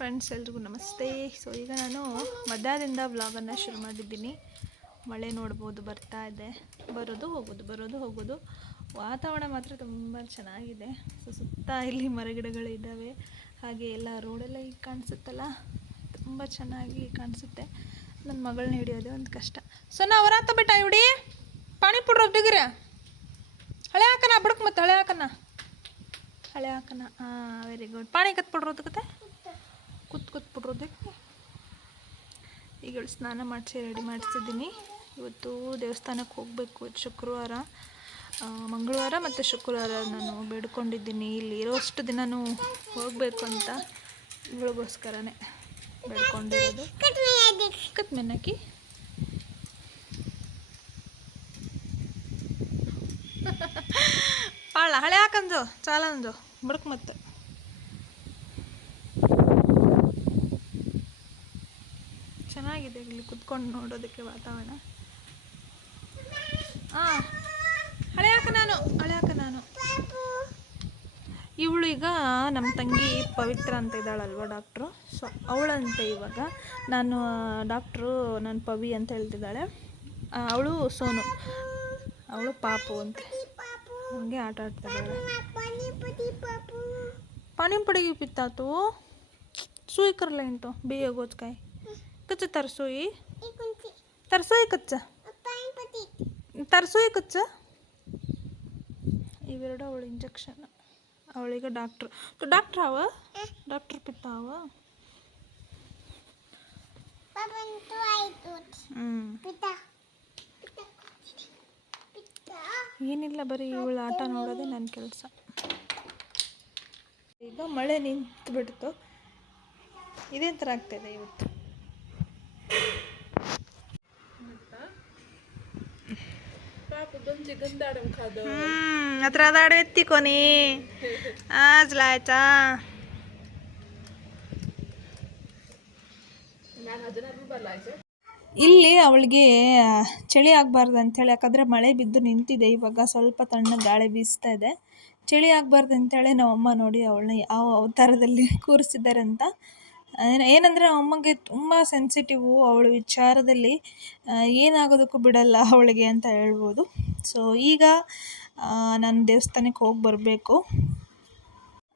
Friends ಎಲ್ರಿಗೂ ನಮಸ್ತೆ. So ಈಗ ನಾನು ಮಧ್ಯಾಹ್ನದಿಂದ ವ್ಲಾಗನ್ನು ಶುರು ಮಾಡಿದ್ದೀನಿ. ಮಳೆ ನೋಡ್ಬೋದು, ಬರ್ತಾ ಇದೆ. ಬರೋದು ಹೋಗೋದು ಬರೋದು ಹೋಗೋದು. ವಾತಾವರಣ ಮಾತ್ರ ತುಂಬ ಚೆನ್ನಾಗಿದೆ. ಸೊ ಸುತ್ತ ಇಲ್ಲಿ ಮರಗಿಡಗಳಿದ್ದಾವೆ ಹಾಗೆ ಎಲ್ಲ ರೋಡೆಲ್ಲ ಈಗ ಕಾಣಿಸುತ್ತಲ್ಲ? ತುಂಬ ಚೆನ್ನಾಗಿ ಕಾಣಿಸುತ್ತೆ. ನನ್ನ ಮಗಳನ್ನ ಹಿಡಿಯೋದೇ ಒಂದು ಕಷ್ಟ. ಸೊ ನಾ ಅವರಾತ ಬಿಟ್ಟ ಇವಿಡಿ? ಪಾನಿಪುಡ್ರ ಪುಡ್ರ ಡಿಗ್ರಿ ಹಳೆ ಹಾಕನ, ಬಿಡಕ್ ಮತ್ತೆ ಹಳೆ ಹಾಕನ? ಹಳೆ ಹಾಕನ? ಹಾಂ ವೆರಿ ಗುಡ್ ಪಾಣಿ ಕತ್ ಬಿಡ್ರೋದಕ್ಕೆ ಕುತ್ ಕುತ್ ಬಿಡ್ರೋದಕ್ಕೆ ಈಗ ಸ್ನಾನ ಮಾಡಿಸಿ, ರೆಡಿ ಮಾಡಿಸಿದ್ದೀನಿ. ಇವತ್ತು ದೇವಸ್ಥಾನಕ್ಕೆ ಹೋಗಬೇಕು. ಶುಕ್ರವಾರ ಮಂಗಳವಾರ ಮತ್ತು ಶುಕ್ರವಾರ ನಾನು ಬೇಡ್ಕೊಂಡಿದ್ದೀನಿ. ಇಲ್ಲಿ ಇರೋಷ್ಟು ದಿನನೂ ಹೋಗಬೇಕು ಅಂತ ಇವಳಿಗೋಸ್ಕರನೇ ಬೇಡ್ಕೊಂಡಿರೋದು. ಕತ್ ಮೆನ್ನಕಿ ಪಾಳ ಹಳೆ ಹಾಕಂದು ಚಾಲಂದು ಬುಡಕ್ ಮತ್ತೆ. ಚೆನ್ನಾಗಿದೆ ಇಲ್ಲಿ ಕುತ್ಕೊಂಡು ನೋಡೋದಕ್ಕೆ ವಾತಾವರಣ. ಹಾಂ ನಾನು, ಹಳೆ ಹಾಕ ನಾನು. ಇವಳು ಈಗ ನಮ್ಮ ತಂಗಿ ಪವಿತ್ರ ಅಂತ ಇದ್ದಾಳಲ್ವ ಡಾಕ್ಟ್ರು? ಸೊ ಅವಳಂತೆ ಇವಾಗ ನಾನು ಡಾಕ್ಟ್ರು ನಾನು ಪವಿ ಅಂತ ಹೇಳ್ತಿದ್ದಾಳೆ. ಅವಳು ಸೋನು. ಅವಳು ಪಾಪು ಅಂತ. ಹಂಗೆ ಆಟ ಆಡ್ತಿದ್ದಾಳೆ. ಪಾನಿಪುಡಿ ಪಿತ್ತಾತು. ಸೂಯಿಕರ್ಲೆಂಟು ಬಿ ಇಂಟು ಬೇಗ ಗೋಚ್ಕಾಯಿ ಕಚ್ಚ ತರ್ಸುಯಿ ತರ್ಸುಯಿ ಕಚ್ಚ ತರ್ಸುಯಿ ಕಚ್ಚ ಇವೆರಡು ಅವಳು ಇಂಜೆಕ್ಷನ್ ಅವಳಿಗೆ ಡಾಕ್ಟ್ರು ಡಾಕ್ಟ್ರ್ ಅವ ಡಾಕ್ಟ್ರ್ ಪಿತ್ತ ಅವ ಹ್ಞೂ ಏನಿಲ್ಲ ಬರೀ ಇವಳು ಆಟ ನೋಡೋದೇ ನನ್ನ ಕೆಲಸ ಈಗ ಮಳೆ ನಿಂತು ಬಿಡ್ತು ಇದೇ ಥರ ಆಗ್ತಾಯಿದೆ ಇವತ್ತು हम्म आता दाड व्यक्ती कोणी आज लायचा ಇಲ್ಲಿ ಅವಳಿಗೆ ಚಳಿ ಆಗಬಾರ್ದು ಅಂಥೇಳಿ ಯಾಕಂದರೆ ಮಳೆ ಬಿದ್ದು ನಿಂತಿದೆ ಇವಾಗ ಸ್ವಲ್ಪ ತಣ್ಣ ಗಾಳಿ ಬೀಸ್ತಾ ಇದೆ ಚಳಿ ಆಗಬಾರ್ದು ಅಂತೇಳಿ ನಮ್ಮಮ್ಮ ನೋಡಿ ಅವಳನ್ನ ಯಾವ ಅವತಾರದಲ್ಲಿ ಕೂರಿಸಿದ್ದಾರೆ ಅಂತ ಏನ ಏನಂದರೆ ಅಮ್ಮಗೆ ತುಂಬ ಸೆನ್ಸಿಟಿವು ಅವಳ ವಿಚಾರದಲ್ಲಿ ಏನಾಗೋದಕ್ಕೂ ಬಿಡಲ್ಲ ಅವಳಿಗೆ ಅಂತ ಹೇಳ್ಬೋದು. ಸೊ ಈಗ ನಾನು ದೇವಸ್ಥಾನಕ್ಕೆ ಹೋಗಿ ಬರಬೇಕು.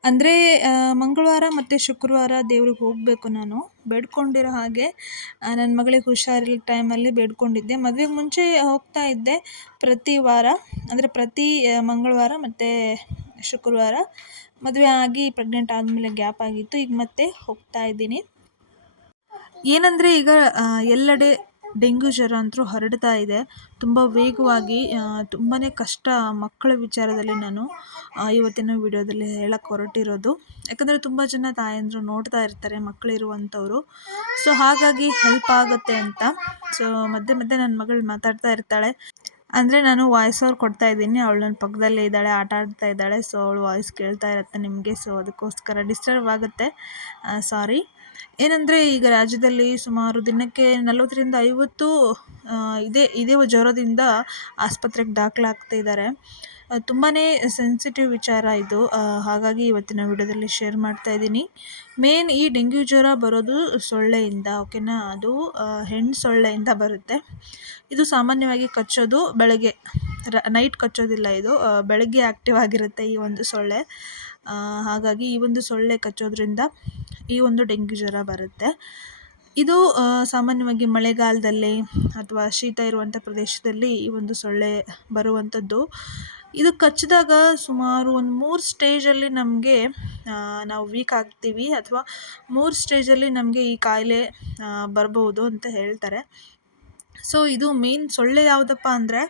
ಅಂದರೆ ಮಂಗಳವಾರ ಮತ್ತು ಶುಕ್ರವಾರ ದೇವ್ರಿಗೆ ಹೋಗಬೇಕು ನಾನು. ಬೇಡ್ಕೊಂಡಿರೋ ಹಾಗೆ ನನ್ನ ಮಗಳಿಗೆ ಹುಷಾರಿಲ್ಲ ಟೈಮಲ್ಲಿ ಬೇಡ್ಕೊಂಡಿದ್ದೆ. ಮದುವೆಗೆ ಮುಂಚೆ ಹೋಗ್ತಾ ಇದ್ದೆ ಪ್ರತಿ ವಾರ. ಅಂದರೆ ಪ್ರತಿ ಮಂಗಳವಾರ ಮತ್ತು ಶುಕ್ರವಾರ. ಮದುವೆ ಆಗಿ ಪ್ರೆಗ್ನೆಂಟ್ ಆದಮೇಲೆ ಗ್ಯಾಪ್ ಆಗಿತ್ತು. ಈಗ ಮತ್ತೆ ಹೋಗ್ತಾ ಇದ್ದೀನಿ. ಏನಂದರೆ ಈಗ ಎಲ್ಲೆಡೆ ಡೆಂಗ್ಯೂ ಜ್ವರ ಅಂತೂ ಹರಡ್ತಾ ಇದೆ. ತುಂಬ ವೇಗವಾಗಿ ತುಂಬಾ ಕಷ್ಟ ಮಕ್ಕಳ ವಿಚಾರದಲ್ಲಿ ನಾನು ಇವತ್ತಿನ ವಿಡಿಯೋದಲ್ಲಿ ಹೇಳಕ್ಕೆ ಹೊರಟಿರೋದು. ಯಾಕಂದರೆ ತುಂಬ ಜನ ತಾಯಂದರು ನೋಡ್ತಾ ಇರ್ತಾರೆ ಮಕ್ಕಳಿರುವಂಥವ್ರು ಸೊ ಹಾಗಾಗಿ ಹೆಲ್ಪ್ ಆಗುತ್ತೆ ಅಂತ. ಸೊ ಮಧ್ಯೆ ಮಧ್ಯೆ ನನ್ನ ಮಗಳು ಮಾತಾಡ್ತಾ ಇರ್ತಾಳೆ. ಅಂದರೆ ನಾನು ವಾಯ್ಸ್ ಓವರ್ ಕೊಡ್ತಾ ಇದ್ದೀನಿ. ಅವಳು ನನ್ನ ಪಕ್ಕದಲ್ಲೇ ಇದ್ದಾಳೆ, ಆಟ ಆಡ್ತಾ ಇದ್ದಾಳೆ. ಸೊ ಅವಳು ವಾಯ್ಸ್ ಕೇಳ್ತಾ ಇರುತ್ತೆ ನಿಮಗೆ. ಸೊ ಅದಕ್ಕೋಸ್ಕರ ಡಿಸ್ಟರ್ಬ್ ಆಗುತ್ತೆ. ಸಾರಿ ಏನಂದರೆ ಈಗ ರಾಜ್ಯದಲ್ಲಿ ಸುಮಾರು ದಿನಕ್ಕೆ ನಲವತ್ತರಿಂದ ಐವತ್ತು ಇದೇ ಇದೇ ಜ್ವರದಿಂದ ಆಸ್ಪತ್ರೆಗೆ ದಾಖಲಾಗ್ತಾ ಇದ್ದಾರೆ. ತುಂಬಾ ಸೆನ್ಸಿಟಿವ್ ವಿಚಾರ ಇದು. ಹಾಗಾಗಿ ಇವತ್ತಿನ ವಿಡಿಯೋದಲ್ಲಿ ಶೇರ್ ಮಾಡ್ತಾ ಇದ್ದೀನಿ. ಮೇನ್ ಈ ಡೆಂಗ್ಯೂ ಜ್ವರ ಬರೋದು ಸೊಳ್ಳೆಯಿಂದ ಓಕೆನಾ ಅದು ಹೆಣ್ಣು ಸೊಳ್ಳೆಯಿಂದ ಬರುತ್ತೆ. ಇದು ಸಾಮಾನ್ಯವಾಗಿ ಕಚ್ಚೋದು ಬೆಳಗ್ಗೆ. ನೈಟ್ ಕಚ್ಚೋದಿಲ್ಲ ಇದು. ಬೆಳಗ್ಗೆ ಆ್ಯಕ್ಟಿವ್ ಆಗಿರುತ್ತೆ ಈ ಒಂದು ಸೊಳ್ಳೆ. ಹಾಗಾಗಿ ಈ ಒಂದು ಸೊಳ್ಳೆ ಕಚ್ಚೋದ್ರಿಂದ ಈ ಒಂದು ಡೆಂಗ್ಯೂ ಜ್ವರ ಬರುತ್ತೆ. ಇದು ಸಾಮಾನ್ಯವಾಗಿ ಮಳೆಗಾಲದಲ್ಲಿ ಅಥವಾ ಶೀತ ಇರುವಂಥ ಪ್ರದೇಶದಲ್ಲಿ ಈ ಒಂದು ಸೊಳ್ಳೆ ಬರುವಂಥದ್ದು ಇದು ಕಚ್ಚಿದಾಗ ಸುಮಾರು ಒಂದು ಮೂರು ಸ್ಟೇಜಲ್ಲಿ ನಮಗೆ ನಾವು ವೀಕ್ ಆಗ್ತೀವಿ ಅಥವಾ ಮೂರು ಸ್ಟೇಜಲ್ಲಿ ನಮಗೆ ಈ ಕಾಯಿಲೆ ಬರ್ಬೋದು ಅಂತ ಹೇಳ್ತಾರೆ. ಸೊ ಇದು ಮೇನ್ ಸೊಳ್ಳೆ ಯಾವುದಪ್ಪ ಅಂದರೆ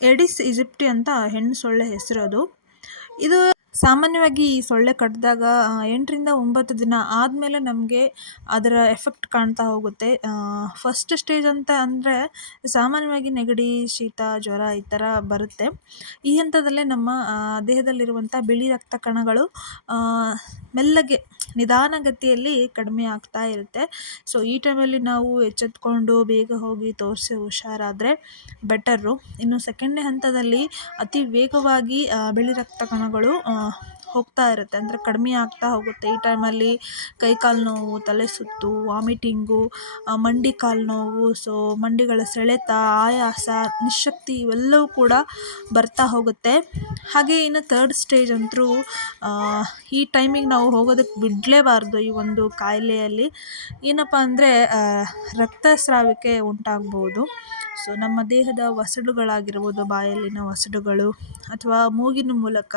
ಎಡಿಸ್ ಇಜಿಪ್ಟಿ ಅಂತ ಹೆಣ್ಣು ಸೊಳ್ಳೆ ಹೆಸರದು. ಇದು ಸಾಮಾನ್ಯವಾಗಿ ಈ ಸೊಳ್ಳೆ ಕಟ್ಟಿದಾಗ ಎಂಟರಿಂದ ಒಂಬತ್ತು ದಿನ ಆದಮೇಲೆ ನಮಗೆ ಅದರ ಎಫೆಕ್ಟ್ ಕಾಣ್ತಾ ಹೋಗುತ್ತೆ. ಫಸ್ಟ್ ಸ್ಟೇಜ್ ಅಂತ ಅಂದರೆ ಸಾಮಾನ್ಯವಾಗಿ ನೆಗಡಿ, ಶೀತ, ಜ್ವರ ಈ ಥರ ಬರುತ್ತೆ. ಈ ಹಂತದಲ್ಲೇ ನಮ್ಮ ದೇಹದಲ್ಲಿರುವಂಥ ಬಿಳಿ ರಕ್ತ ಕಣಗಳು ಮೆಲ್ಲಗೆ ನಿಧಾನಗತಿಯಲ್ಲಿ ಕಡಿಮೆ ಆಗ್ತಾ ಇರುತ್ತೆ. ಸೊ ಈ ಟೈಮಲ್ಲಿ ನಾವು ಎಚ್ಚೆತ್ಕೊಂಡು ಬೇಗ ಹೋಗಿ ತೋರಿಸಿ ಹುಷಾರಾದರೆ ಬೆಟರು ಇನ್ನು ಸೆಕೆಂಡ್ನೇ ಹಂತದಲ್ಲಿ ಅತಿ ವೇಗವಾಗಿ ಬಿಳಿ ರಕ್ತ ಕಣಗಳು ಹೋಗ್ತಾ ಇರುತ್ತೆ. ಅಂದರೆ ಕಡಿಮೆ ಆಗ್ತಾ ಹೋಗುತ್ತೆ. ಈ ಟೈಮಲ್ಲಿ ಕೈ ಕಾಲು ನೋವು, ತಲೆ ಸುತ್ತು ವಾಮಿಟಿಂಗು ಮಂಡಿ ಕಾಲು ನೋವು ಸೊ ಮಂಡಿಗಳ ಸೆಳೆತ, ಆಯಾಸ, ನಿಶಕ್ತಿ ಇವೆಲ್ಲವೂ ಕೂಡ ಬರ್ತಾ ಹೋಗುತ್ತೆ. ಹಾಗೆ ಇನ್ನು ತರ್ಡ್ ಸ್ಟೇಜ್ ಅಂತೂ ಈ ಟೈಮಿಗೆ ನಾವು ಹೋಗೋದಕ್ಕೆ ಬಿಡಲೇಬಾರ್ದು ಈ ಒಂದು ಕಾಯಿಲೆಯಲ್ಲಿ. ಏನಪ್ಪ ಅಂದರೆ ರಕ್ತಸ್ರಾವಕ್ಕೆ ಉಂಟಾಗ್ಬೋದು. ಸೊ ನಮ್ಮ ದೇಹದ ಒಸಡುಗಳಾಗಿರ್ಬೋದು ಬಾಯಲ್ಲಿನ ವಸಡುಗಳು ಅಥವಾ ಮೂಗಿನ ಮೂಲಕ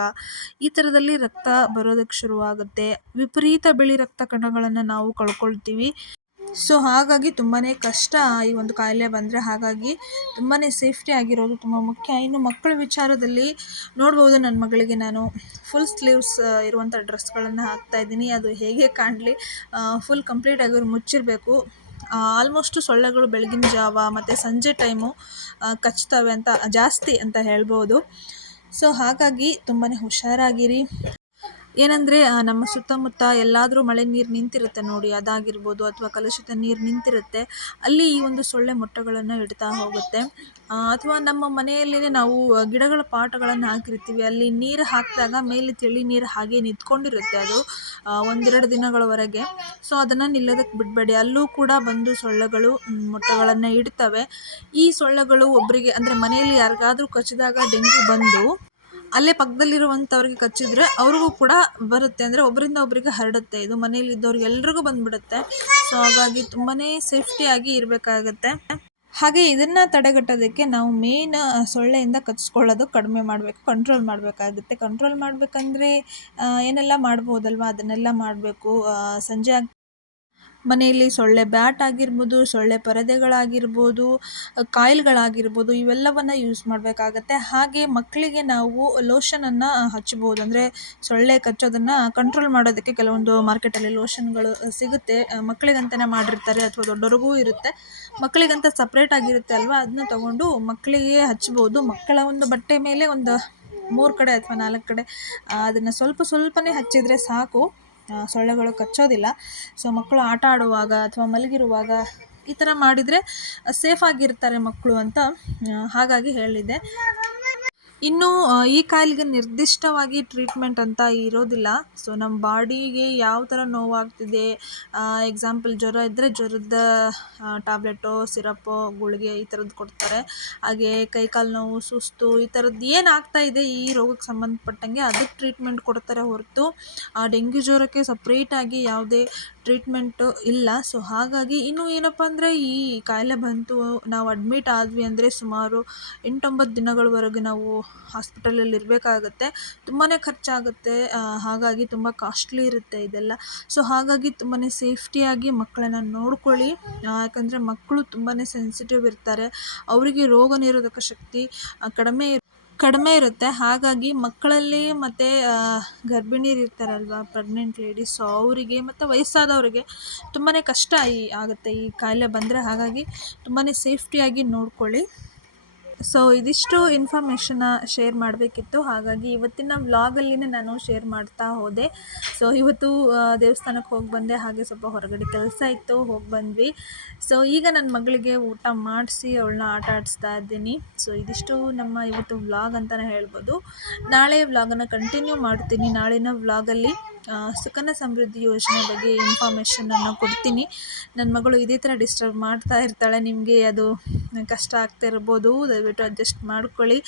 ಈ ಥರದಲ್ಲಿ ರಕ್ತ ಬರೋದಕ್ಕೆ ಶುರುವಾಗುತ್ತೆ. ವಿಪರೀತ ಬಿಳಿ ರಕ್ತ ಕಣಗಳನ್ನು ನಾವು ಕಳ್ಕೊಳ್ತೀವಿ. ಸೊ ಹಾಗಾಗಿ ತುಂಬಾ ಕಷ್ಟ ಈ ಒಂದು ಕಾಯಿಲೆ ಬಂದರೆ. ಹಾಗಾಗಿ ತುಂಬಾ ಸೇಫ್ಟಿ ಆಗಿರೋದು ತುಂಬ ಮುಖ್ಯ. ಇನ್ನು ಮಕ್ಕಳ ವಿಚಾರದಲ್ಲಿ ನೋಡ್ಬೋದು ನನ್ನ ಮಗಳಿಗೆ ನಾನು ಫುಲ್ ಸ್ಲೀವ್ಸ್ ಇರುವಂಥ ಡ್ರೆಸ್ಗಳನ್ನು ಹಾಕ್ತಾ ಇದ್ದೀನಿ. ಅದು ಹೇಗೆ ಕಾಣಲಿ ಫುಲ್ ಕಂಪ್ಲೀಟಾಗಿ ಅವ್ರು ಮುಚ್ಚಿರಬೇಕು. ಆಲ್ಮೋಸ್ಟು ಸೊಳ್ಳೆಗಳು ಬೆಳಗಿನ ಜಾವ ಮತ್ತು ಸಂಜೆ ಟೈಮು ಕಚ್ತವೆ ಅಂತ, ಜಾಸ್ತಿ ಅಂತ ಹೇಳ್ಬೋದು. ಸೊ ಹಾಗಾಗಿ ತುಂಬಾ ಹುಷಾರಾಗಿರಿ. ಏನಂದರೆ ನಮ್ಮ ಸುತ್ತಮುತ್ತ ಎಲ್ಲಾದರೂ ಮಳೆ ನೀರು ನಿಂತಿರುತ್ತೆ ನೋಡಿ, ಅದಾಗಿರ್ಬೋದು ಅಥವಾ ಕಲುಷಿತ ನೀರು ನಿಂತಿರುತ್ತೆ, ಅಲ್ಲಿ ಈ ಒಂದು ಸೊಳ್ಳೆ ಮೊಟ್ಟೆಗಳನ್ನು ಇಡ್ತಾ ಹೋಗುತ್ತೆ. ಅಥವಾ ನಮ್ಮ ಮನೆಯಲ್ಲೇ ನಾವು ಗಿಡಗಳ ಪಾಟಗಳನ್ನು ಹಾಕಿರ್ತೀವಿ, ಅಲ್ಲಿ ನೀರು ಹಾಕಿದಾಗ ಮೇಲೆ ತಿಳಿ ನೀರು ಹಾಗೆ ನಿಂತ್ಕೊಂಡಿರುತ್ತೆ ಅದು ಒಂದೆರಡು ದಿನಗಳವರೆಗೆ. ಸೊ, ಅದನ್ನು ನಿಲ್ಲೋದಕ್ಕೆ ಬಿಡಬೇಡಿ. ಅಲ್ಲೂ ಕೂಡ ಬಂದು ಸೊಳ್ಳೆಗಳು ಮೊಟ್ಟೆಗಳನ್ನು ಇಡ್ತವೆ. ಈ ಸೊಳ್ಳೆಗಳು ಒಬ್ಬರಿಗೆ ಅಂದರೆ ಮನೆಯಲ್ಲಿ ಯಾರಿಗಾದ್ರೂ ಕಚ್ಚಿದಾಗ ಡೆಂಗ್ಯೂ ಬಂದು ಅಲ್ಲೇ ಪಕ್ಕದಲ್ಲಿರುವಂಥವ್ರಿಗೆ ಕಚ್ಚಿದ್ರೆ ಅವ್ರಿಗೂ ಕೂಡ ಬರುತ್ತೆ. ಅಂದರೆ ಒಬ್ಬರಿಂದ ಒಬ್ಬರಿಗೆ ಹರಡುತ್ತೆ. ಇದು ಮನೇಲಿ ಇದ್ದವ್ರಿಗೆ ಎಲ್ರಿಗೂ ಬಂದ್ಬಿಡುತ್ತೆ. ಸೊ ಹಾಗಾಗಿ ತುಂಬಾ ಸೇಫ್ಟಿಯಾಗಿ ಇರಬೇಕಾಗತ್ತೆ. ಹಾಗೆ ಇದನ್ನು ತಡೆಗಟ್ಟೋದಕ್ಕೆ ನಾವು ಮೇನ್ ಸೊಳ್ಳೆಯಿಂದ ಕಚ್ಕೊಳ್ಳೋದು ಕಡಿಮೆ ಮಾಡಬೇಕು. ಕಂಟ್ರೋಲ್ ಮಾಡಬೇಕಾಗುತ್ತೆ. ಕಂಟ್ರೋಲ್ ಮಾಡಬೇಕಂದ್ರೆ ಏನೆಲ್ಲ ಮಾಡ್ಬೋದಲ್ವಾ? ಅದನ್ನೆಲ್ಲ ಮಾಡಬೇಕು. ಸಂಜೆ ಮನೆಯಲ್ಲಿ ಸೊಳ್ಳೆ ಬ್ಯಾಟ್ ಆಗಿರ್ಬೋದು, ಸೊಳ್ಳೆ ಪರದೆಗಳಾಗಿರ್ಬೋದು, ಕಾಯಿಲ್ಗಳಾಗಿರ್ಬೋದು, ಇವೆಲ್ಲವನ್ನು ಯೂಸ್ ಮಾಡಬೇಕಾಗತ್ತೆ. ಹಾಗೆ ಮಕ್ಕಳಿಗೆ ನಾವು ಲೋಷನನ್ನು ಹಚ್ಬೋದು. ಅಂದರೆ ಸೊಳ್ಳೆ ಕಚ್ಚೋದನ್ನು ಕಂಟ್ರೋಲ್ ಮಾಡೋದಕ್ಕೆ ಕೆಲವೊಂದು ಮಾರ್ಕೆಟಲ್ಲಿ ಲೋಷನ್ಗಳು ಸಿಗುತ್ತೆ. ಮಕ್ಕಳಿಗಂತಲೇ ಮಾಡಿರ್ತಾರೆ ಅಥವಾ ದೊಡ್ಡವ್ರಿಗೂ ಇರುತ್ತೆ. ಮಕ್ಕಳಿಗಂತ ಸಪ್ರೇಟ್ ಆಗಿರುತ್ತೆ ಅಲ್ವಾ? ಅದನ್ನ ತಗೊಂಡು ಮಕ್ಕಳಿಗೆ ಹಚ್ಬೋದು. ಮಕ್ಕಳ ಒಂದು ಬಟ್ಟೆ ಮೇಲೆ ಒಂದು ಮೂರು ಕಡೆ ಅಥವಾ ನಾಲ್ಕು ಕಡೆ ಅದನ್ನು ಸ್ವಲ್ಪ ಸ್ವಲ್ಪನೇ ಹಚ್ಚಿದರೆ ಸಾಕು. ಸೊಳ್ಳೆಗಳು ಕಚ್ಚೋದಿಲ್ಲ. ಸೊ ಮಕ್ಕಳು ಆಟ ಆಡುವಾಗ ಅಥವಾ ಮಲಗಿರುವಾಗ ಈ ಥರ ಮಾಡಿದರೆ ಸೇಫಾಗಿರ್ತಾರೆ ಮಕ್ಕಳು ಅಂತ ಹಾಗಾಗಿ ಹೇಳಿದ್ದೆ. ಇನ್ನು ಈ ಕಾಯಿಲೆಗೆ ನಿರ್ದಿಷ್ಟವಾಗಿ ಟ್ರೀಟ್ಮೆಂಟ್ ಅಂತ ಇರೋದಿಲ್ಲ. ಸೊ ನಮ್ಮ ಬಾಡಿಗೆ ಯಾವ ಥರ ನೋವಾಗ್ತಿದೆ ಎಕ್ಸಾಂಪಲ್ ಜ್ವರ ಇದ್ದರೆ ಜ್ವರದ ಟ್ಯಾಬ್ಲೆಟು ಸಿರಪ್ಪು ಗುಳಿಗೆ ಈ ಥರದ್ದು ಕೊಡ್ತಾರೆ. ಹಾಗೆ ಕೈ ಕಾಲು ನೋವು, ಸುಸ್ತು ಈ ಥರದ್ದು ಏನಾಗ್ತಾ ಇದೆ ಈ ರೋಗಕ್ಕೆ ಸಂಬಂಧಪಟ್ಟಂಗೆ ಅದಕ್ಕೆ ಟ್ರೀಟ್ಮೆಂಟ್ ಕೊಡ್ತಾರೆ ಹೊರತು, ಆ, ಡೆಂಗ್ಯೂ ಜ್ವರಕ್ಕೆ ಸಪ್ರೇಟಾಗಿ ಯಾವುದೇ ಟ್ರೀಟ್ಮೆಂಟು ಇಲ್ಲ. ಸೊ ಹಾಗಾಗಿ ಇನ್ನು ಏನಪ್ಪ ಅಂದರೆ ಈ ಕಾಯಿಲೆ ಬಂತು, ನಾವು ಅಡ್ಮಿಟ್ ಆದ್ವಿ ಅಂದರೆ ಸುಮಾರು ಎಂಟೊಂಬತ್ತು ದಿನಗಳವರೆಗೆ ನಾವು ಹಾಸ್ಪಿಟಲಲ್ಲಿ ಇರಬೇಕಾಗತ್ತೆ ತುಂಬಾ ಖರ್ಚಾಗುತ್ತೆ ಹಾಗಾಗಿ ತುಂಬ ಕಾಸ್ಟ್ಲಿ ಇರುತ್ತೆ ಇದೆಲ್ಲ. ಸೊ, ಹಾಗಾಗಿ ತುಂಬಾ ಸೇಫ್ಟಿಯಾಗಿ ಮಕ್ಕಳನ್ನ ನೋಡ್ಕೊಳ್ಳಿ. ಯಾಕಂದರೆ ಮಕ್ಕಳು ತುಂಬಾ ಸೆನ್ಸಿಟಿವ್ ಇರ್ತಾರೆ. ಅವರಿಗೆ ರೋಗ ನಿರೋಧಕ ಶಕ್ತಿ ಕಡಿಮೆ ಕಡಿಮೆ ಇರುತ್ತೆ. ಹಾಗಾಗಿ ಮಕ್ಕಳಲ್ಲಿ ಮತ್ತು ಗರ್ಭಿಣಿಯರು ಇರ್ತಾರಲ್ವ ಪ್ರೆಗ್ನೆಂಟ್ ಲೇಡೀಸ್ ಅವರಿಗೆ ಮತ್ತು ವಯಸ್ಸಾದವರಿಗೆ ತುಂಬಾ ಕಷ್ಟ ಈ, ಆಗುತ್ತೆ ಈ ಕಾಯಿಲೆ ಬಂದರೆ. ಹಾಗಾಗಿ ತುಂಬಾ ಸೇಫ್ಟಿಯಾಗಿ ನೋಡ್ಕೊಳ್ಳಿ. ಸೊ ಇದಿಷ್ಟು ಇನ್ಫಾರ್ಮೇಷನ್ನ ಶೇರ್ ಮಾಡಬೇಕಿತ್ತು. ಹಾಗಾಗಿ ಇವತ್ತಿನ ವ್ಲಾಗಲ್ಲಿನೇ ನಾನು ಶೇರ್ ಮಾಡ್ತಾ ಹೋದೆ. ಸೊ ಇವತ್ತು ದೇವಸ್ಥಾನಕ್ಕೆ ಹೋಗಿ ಬಂದೆ. ಹಾಗೆ ಸ್ವಲ್ಪ ಹೊರಗಡೆ ಕೆಲಸ ಇತ್ತು, ಹೋಗಿ ಬಂದ್ವಿ. ಸೊ ಈಗ ನನ್ನ ಮಗಳಿಗೆ ಊಟ ಮಾಡಿಸಿ ಅವಳನ್ನ ಆಟ ಆಡಿಸ್ತಾ ಇದ್ದೀನಿ. ಸೊ ಇದಿಷ್ಟು ನಮ್ಮ ಇವತ್ತು ವ್ಲಾಗ್ ಅಂತಲೇ ಹೇಳ್ಬೋದು. ನಾಳೆ ವ್ಲಾಗನ್ನು ಕಂಟಿನ್ಯೂ ಮಾಡ್ತೀನಿ. ನಾಳಿನ ವ್ಲಾಗಲ್ಲಿ ಸುಕನ್ಯಾ ಸಮೃದ್ಧಿ ಯೋಜನೆ ಬಗ್ಗೆ ಇನ್ಫಾರ್ಮೇಷನನ್ನು ಕೊಡ್ತೀನಿ. ನನ್ನ ಮಗಳು ಇದೇ ಥರ ಡಿಸ್ಟರ್ಬ್ ಮಾಡ್ತಾ ಇರ್ತಾಳೆ. ನಿಮಗೆ ಅದು ಕಷ್ಟ ಆಗ್ತಾ ಇರ್ಬೋದು. ದಯವಿಟ್ಟು ಅಡ್ಜಸ್ಟ್ ಮಾಡ್ಕೊಳ್ಳಿ.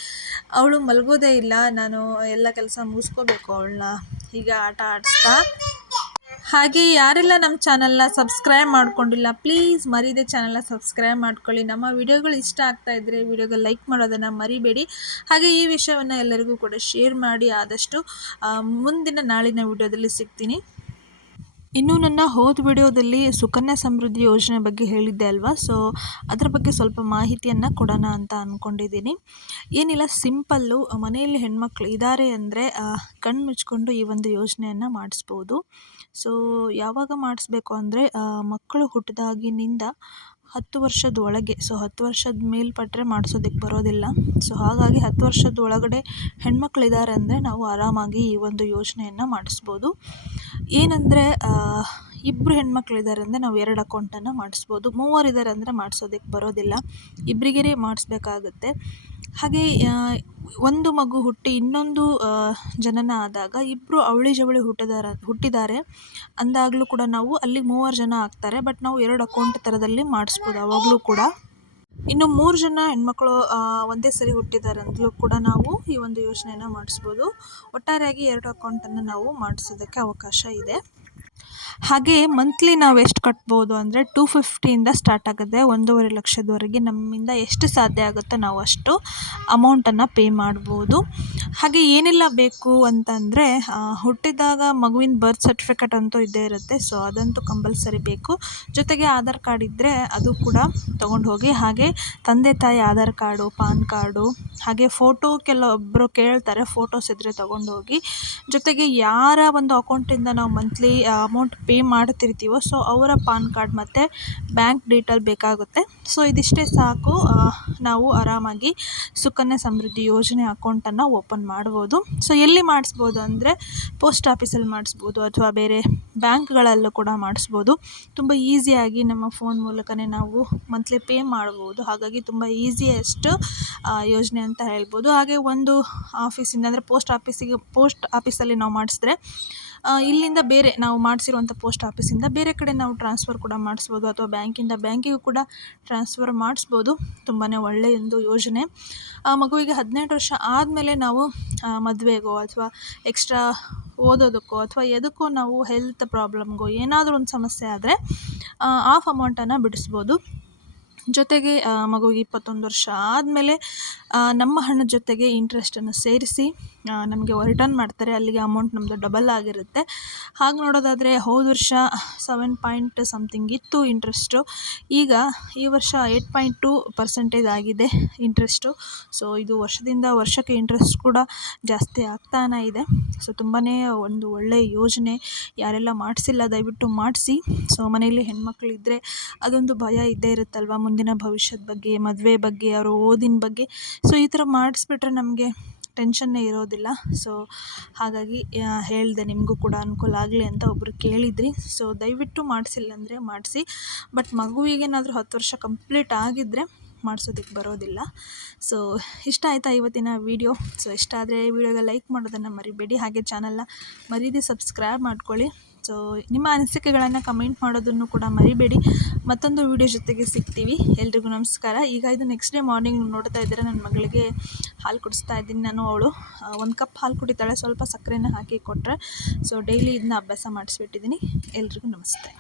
ಅವಳು ಮಲಗೋದೇ ಇಲ್ಲ. ನಾನು ಎಲ್ಲ ಕೆಲಸ ಮುಗಿಸ್ಕೋಬೇಕು ಅವಳನ್ನ. ಹೀಗೆ ಆಟ ಆಡಿಸ್ತಾ. ಹಾಗೆ ಯಾರೆಲ್ಲ ನಮ್ಮ ಚಾನಲ್ನ ಸಬ್ಸ್ಕ್ರೈಬ್ ಮಾಡ್ಕೊಂಡಿಲ್ಲ, ಪ್ಲೀಸ್ ಮರೀದೆ ಚಾನಲ್ನ ಸಬ್ಸ್ಕ್ರೈಬ್ ಮಾಡ್ಕೊಳ್ಳಿ. ನಮ್ಮ ವಿಡಿಯೋಗಳು ಇಷ್ಟ ಆಗ್ತಾ ಇದ್ದರೆ ವಿಡಿಯೋಗೆ ಲೈಕ್ ಮಾಡೋದನ್ನು ಮರಿಬೇಡಿ. ಹಾಗೆ ಈ ವಿಷಯವನ್ನು ಎಲ್ಲರಿಗೂ ಕೂಡ ಶೇರ್ ಮಾಡಿ. ಆದಷ್ಟು ಮುಂದಿನ ನಾಳಿನ ವಿಡಿಯೋದಲ್ಲಿ ಸಿಗ್ತೀನಿ. ಇನ್ನು ನನ್ನ ಹೋದ ವಿಡಿಯೋದಲ್ಲಿ ಸುಕನ್ಯಾ ಸಮೃದ್ಧಿ ಯೋಜನೆ ಬಗ್ಗೆ ಹೇಳಿದ್ದೆ ಅಲ್ವಾ? ಸೊ ಅದರ ಬಗ್ಗೆ ಸ್ವಲ್ಪ ಮಾಹಿತಿಯನ್ನು ಕೊಡೋಣ ಅಂತ ಅಂದ್ಕೊಂಡಿದ್ದೀನಿ ಏನಿಲ್ಲ, ಸಿಂಪಲ್ಲು, ಮನೆಯಲ್ಲಿ ಹೆಣ್ಮಕ್ಳು ಇದ್ದಾರೆ ಅಂದರೆ ಕಣ್ಣು ಮುಚ್ಕೊಂಡು ಈ ಒಂದು ಯೋಜನೆಯನ್ನು ಮಾಡಿಸ್ಬೋದು. ಸೊ ಯಾವಾಗ ಮಾಡಿಸ್ಬೇಕು ಅಂದರೆ ಮಕ್ಕಳು ಹುಟ್ಟಿದಾಗಿನಿಂದ ಹತ್ತು ವರ್ಷದ ಒಳಗೆ ಸೊ ಹತ್ತು ವರ್ಷದ ಮೇಲ್ಪಟ್ಟರೆ ಮಾಡಿಸೋದಕ್ಕೆ ಬರೋದಿಲ್ಲ. ಸೊ ಹಾಗಾಗಿ ಹತ್ತು ವರ್ಷದ ಒಳಗಡೆ ಹೆಣ್ಮಕ್ಳಿದ್ದಾರೆ ಅಂದರೆ ನಾವು ಆರಾಮಾಗಿ ಈ ಒಂದು ಯೋಜನೆಯನ್ನು ಮಾಡಿಸ್ಬೋದು. ಏನಂದರೆ ಇಬ್ಬರು ಹೆಣ್ಮಕ್ಳು ಇದ್ದಾರೆ ಅಂದರೆ ನಾವು ಎರಡು ಅಕೌಂಟನ್ನು ಮಾಡಿಸ್ಬೋದು. ಮೂವರು ಇದ್ದಾರೆ ಅಂದರೆ ಮಾಡಿಸೋದಕ್ಕೆ ಬರೋದಿಲ್ಲ. ಇಬ್ಬರಿಗೇ ಮಾಡಿಸ್ಬೇಕಾಗತ್ತೆ. ಹಾಗೆ ಒಂದು ಮಗು ಹುಟ್ಟಿ ಇನ್ನೊಂದು ಜನನ ಆದಾಗ ಇಬ್ಬರು ಅವಳಿ ಜವಳಿ ಹುಟ್ಟಿದಾರ, ಹುಟ್ಟಿದ್ದಾರೆ. ಅಂದಾಗಲೂ ಕೂಡ ನಾವು ಅಲ್ಲಿ ಮೂವರು ಜನ ಆಗ್ತಾರೆ, ಬಟ್ ನಾವು ಎರಡು ಅಕೌಂಟ್ ಥರದಲ್ಲಿ ಮಾಡಿಸ್ಬೋದು ಆವಾಗಲೂ ಕೂಡ. ಇನ್ನು ಮೂರು ಜನ ಹೆಣ್ಮಕ್ಳು ಒಂದೇ ಸರಿ ಹುಟ್ಟಿದ್ದಾರೆ ಅಂತಲೂ ಕೂಡ ನಾವು ಈ ಒಂದು ಯೋಜನೆಯನ್ನು ಮಾಡಿಸ್ಬೋದು. ಒಟ್ಟಾರೆಯಾಗಿ ಎರಡು ಅಕೌಂಟನ್ನು ನಾವು ಮಾಡಿಸೋದಕ್ಕೆ ಅವಕಾಶ ಇದೆ. ಹಾಗೆ ಮಂತ್ಲಿ ನಾವು ಎಷ್ಟು ಕಟ್ಬೋದು ಅಂದರೆ ಟೂ ಫಿಫ್ಟಿಯಿಂದ ಸ್ಟಾರ್ಟ್ ಆಗುತ್ತೆ, ಒಂದೂವರೆ ಲಕ್ಷದವರೆಗೆ ನಮ್ಮಿಂದ ಎಷ್ಟು ಸಾಧ್ಯ ಆಗುತ್ತೋ ನಾವು ಅಷ್ಟು ಅಮೌಂಟನ್ನು ಪೇ ಮಾಡ್ಬೋದು. ಹಾಗೆ ಏನೆಲ್ಲ ಬೇಕು ಅಂತಂದರೆ ಹುಟ್ಟಿದಾಗ ಮಗುವಿನ ಬರ್ತ್ ಸರ್ಟಿಫಿಕೇಟ್ ಅಂತೂ ಇದ್ದೇ ಇರುತ್ತೆ ಸೊ ಅದಂತೂ ಕಂಪಲ್ಸರಿ ಬೇಕು. ಜೊತೆಗೆ ಆಧಾರ್ ಕಾರ್ಡ್ ಇದ್ದರೆ ಅದು ಕೂಡ ತೊಗೊಂಡು ಹೋಗಿ, ಹಾಗೆ ತಂದೆ ತಾಯಿ ಆಧಾರ್ ಕಾರ್ಡು, ಪಾನ್ ಕಾರ್ಡು, ಹಾಗೆ ಫೋಟೋ ಕೆಲವೊಬ್ಬರು ಕೇಳ್ತಾರೆ ಫೋಟೋಸ್ ಇದ್ದರೆ ತೊಗೊಂಡೋಗಿ ಜೊತೆಗೆ ಯಾರ ಒಂದು ಅಕೌಂಟಿಂದ ನಾವು ಮಂತ್ಲಿ ಅಮೌಂಟ್ ಪೇ ಮಾಡ್ತಿರ್ತೀವೋ ಸೊ ಅವರ ಪಾನ್ ಕಾರ್ಡ್ ಮತ್ತು ಬ್ಯಾಂಕ್ ಡೀಟೇಲ್ ಬೇಕಾಗುತ್ತೆ. ಸೊ ಇದಿಷ್ಟೇ ಸಾಕು. ನಾವು ಆರಾಮಾಗಿ ಸುಕನ್ಯಾ ಸಮೃದ್ಧಿ ಯೋಜನೆ ಅಕೌಂಟನ್ನು ಓಪನ್ ಮಾಡ್ಬೋದು. ಸೊ ಎಲ್ಲಿ ಮಾಡಿಸ್ಬೋದು ಅಂದರೆ ಪೋಸ್ಟ್ ಆಫೀಸಲ್ಲಿ ಮಾಡಿಸ್ಬೋದು, ಅಥವಾ ಬೇರೆ ಬ್ಯಾಂಕ್ಗಳಲ್ಲೂ ಕೂಡ ಮಾಡಿಸ್ಬೋದು. ತುಂಬ ಈಸಿಯಾಗಿ ನಮ್ಮ ಫೋನ್ ಮೂಲಕನೇ ನಾವು ಮಂತ್ಲಿ ಪೇ ಮಾಡ್ಬೋದು. ಹಾಗಾಗಿ ತುಂಬ ಈಸಿಯೆಸ್ಟ್ ಯೋಜನೆ ಅಂತ ಹೇಳ್ಬೋದು. ಹಾಗೆ ಒಂದು ಆಫೀಸಿಂದ ಅಂದರೆ ಪೋಸ್ಟ್ ಆಫೀಸಿಗೆ ಪೋಸ್ಟ್ ಆಫೀಸಲ್ಲಿ ನಾವು ಮಾಡಿಸಿದ್ರೆ ಇಲ್ಲಿಂದ ಬೇರೆ ನಾವು ಮಾಡಿಸಿರುವಂಥ ಪೋಸ್ಟ್ ಆಫೀಸಿಂದ ಬೇರೆ ಕಡೆ ನಾವು ಟ್ರಾನ್ಸ್ಫರ್ ಕೂಡ ಮಾಡಿಸ್ಬೋದು ಅಥವಾ ಬ್ಯಾಂಕಿಂದ ಬ್ಯಾಂಕಿಗೂ ಕೂಡ ಟ್ರಾನ್ಸ್ಫರ್ ಮಾಡಿಸ್ಬೋದು. ತುಂಬಾ ಒಳ್ಳೆಯ ಒಂದು ಯೋಜನೆ. ಆ, ಮಗುವಿಗೆ ಹದಿನೆಂಟು ವರ್ಷ ಆದಮೇಲೆ ನಾವು ಮದುವೆಗೋ ಅಥವಾ ಎಕ್ಸ್ಟ್ರಾ ಓದೋದಕ್ಕೋ ಅಥವಾ ಎದಕ್ಕೋ ನಾವು ಹೆಲ್ತ್ ಪ್ರಾಬ್ಲಮ್ಗೋ ಏನಾದರೂ ಒಂದು ಸಮಸ್ಯೆ ಆದರೆ ಆಫ್ ಅಮೌಂಟನ್ನು ಬಿಡಿಸ್ಬೋದು. ಜೊತೆಗೆ ಮಗುವಿಗೆ ಇಪ್ಪತ್ತೊಂದು ವರ್ಷ ಆದಮೇಲೆ ನಮ್ಮ ಹಣದ ಜೊತೆಗೆ ಇಂಟ್ರೆಸ್ಟನ್ನು ಸೇರಿಸಿ ನಮಗೆ ರಿಟರ್ನ್ ಮಾಡ್ತಾರೆ. ಅಲ್ಲಿಗೆ ಅಮೌಂಟ್ ನಮ್ಮದು ಡಬಲ್ ಆಗಿರುತ್ತೆ. ಹಾಗೆ ನೋಡೋದಾದರೆ, ಹೋದ ವರ್ಷ ಸೆವೆನ್ ಪಾಯಿಂಟ್ ಸಮಥಿಂಗ್ ಇತ್ತು ಇಂಟ್ರೆಸ್ಟು ಈಗ ಈ ವರ್ಷ ಏಯ್ಟ್ ಪಾಯಿಂಟ್ ಟು ಪರ್ಸೆಂಟೇಜ್ ಆಗಿದೆ ಇಂಟ್ರೆಸ್ಟು ಸೊ ಇದು ವರ್ಷದಿಂದ ವರ್ಷಕ್ಕೆ ಇಂಟ್ರೆಸ್ಟ್ ಕೂಡ ಜಾಸ್ತಿ ಆಗ್ತಾನೇ ಇದೆ. ಸೊ ತುಂಬಾ ಒಂದು ಒಳ್ಳೆಯ ಯೋಜನೆ. ಯಾರೆಲ್ಲ ಮಾಡಿಸಿಲ್ಲ, ದಯವಿಟ್ಟು ಮಾಡಿಸಿ. ಸೊ ಮನೆಯಲ್ಲಿ ಹೆಣ್ಮಕ್ಳಿದ್ರೆ ಅದೊಂದು ಭಯ ಇದ್ದೇ ಇರುತ್ತಲ್ವ? ಮುಂದಿನ ಭವಿಷ್ಯದ ಬಗ್ಗೆ, ಮದುವೆ ಬಗ್ಗೆ, ಅವರ ಓದಿನ ಬಗ್ಗೆ. ಸೊ ಈ ಥರ ಮಾಡಿಸ್ಬಿಟ್ರೆ ನಮಗೆ ಟೆನ್ಷನ್ನೇ ಇರೋದಿಲ್ಲ. ಸೊ ಹಾಗಾಗಿ ಹೇಳಿದೆ ನಿಮಗೂ ಕೂಡ ಅನುಕೂಲ ಆಗಲಿ ಅಂತ ಒಬ್ಬರು ಕೇಳಿದ್ರಿ. ಸೊ ದಯವಿಟ್ಟು ಮಾಡಿಸಿಲ್ಲ ಅಂದರೆ ಮಾಡಿಸಿ. ಬಟ್ ಮಗುವಿಗೇನಾದರೂ ಹತ್ತು ವರ್ಷ ಕಂಪ್ಲೀಟ್ ಆಗಿದ್ದರೆ ಮಾಡಿಸೋದಕ್ಕೆ ಬರೋದಿಲ್ಲ. ಸೊ ಇಷ್ಟ ಆಯಿತಾ ಇವತ್ತಿನ ವೀಡಿಯೋ ಸೊ ಇಷ್ಟ ಆದರೆ ವೀಡಿಯೋಗೆ ಲೈಕ್ ಮಾಡೋದನ್ನು ಮರಿಬೇಡಿ. ಹಾಗೆ ಚಾನಲ್ನ ಮರೀದೆ ಸಬ್ಸ್ಕ್ರೈಬ್ ಮಾಡ್ಕೊಳ್ಳಿ. ಸೊ ನಿಮ್ಮ ಅನಿಸಿಕೆಗಳನ್ನು ಕಮೆಂಟ್ ಮಾಡೋದನ್ನು ಕೂಡ ಮರಿಬೇಡಿ. ಮತ್ತೊಂದು ವೀಡಿಯೋ ಜೊತೆಗೆ ಸಿಗ್ತೀವಿ. ಎಲ್ರಿಗೂ ನಮಸ್ಕಾರ. ಈಗ ಇದು ನೆಕ್ಸ್ಟ್ ಡೇ ಮಾರ್ನಿಂಗ್ ನೋಡ್ತಾ ಇದ್ದೀರ ನನ್ನ ಮಗಳಿಗೆ ಹಾಲು ಕುಡಿಸ್ತಾ ಇದ್ದೀನಿ ನಾನು, ಅವಳು. ಒಂದು ಕಪ್ ಹಾಲು ಕುಡಿತಾಳೆ, ಸ್ವಲ್ಪ ಸಕ್ಕರೆನ ಹಾಕಿ ಕೊಟ್ಟರೆ ಸೊ ಡೈಲಿ ಇದನ್ನ ಅಭ್ಯಾಸ ಮಾಡಿಸ್ಬಿಟ್ಟಿದ್ದೀನಿ. ಎಲ್ರಿಗೂ ನಮಸ್ತೆ.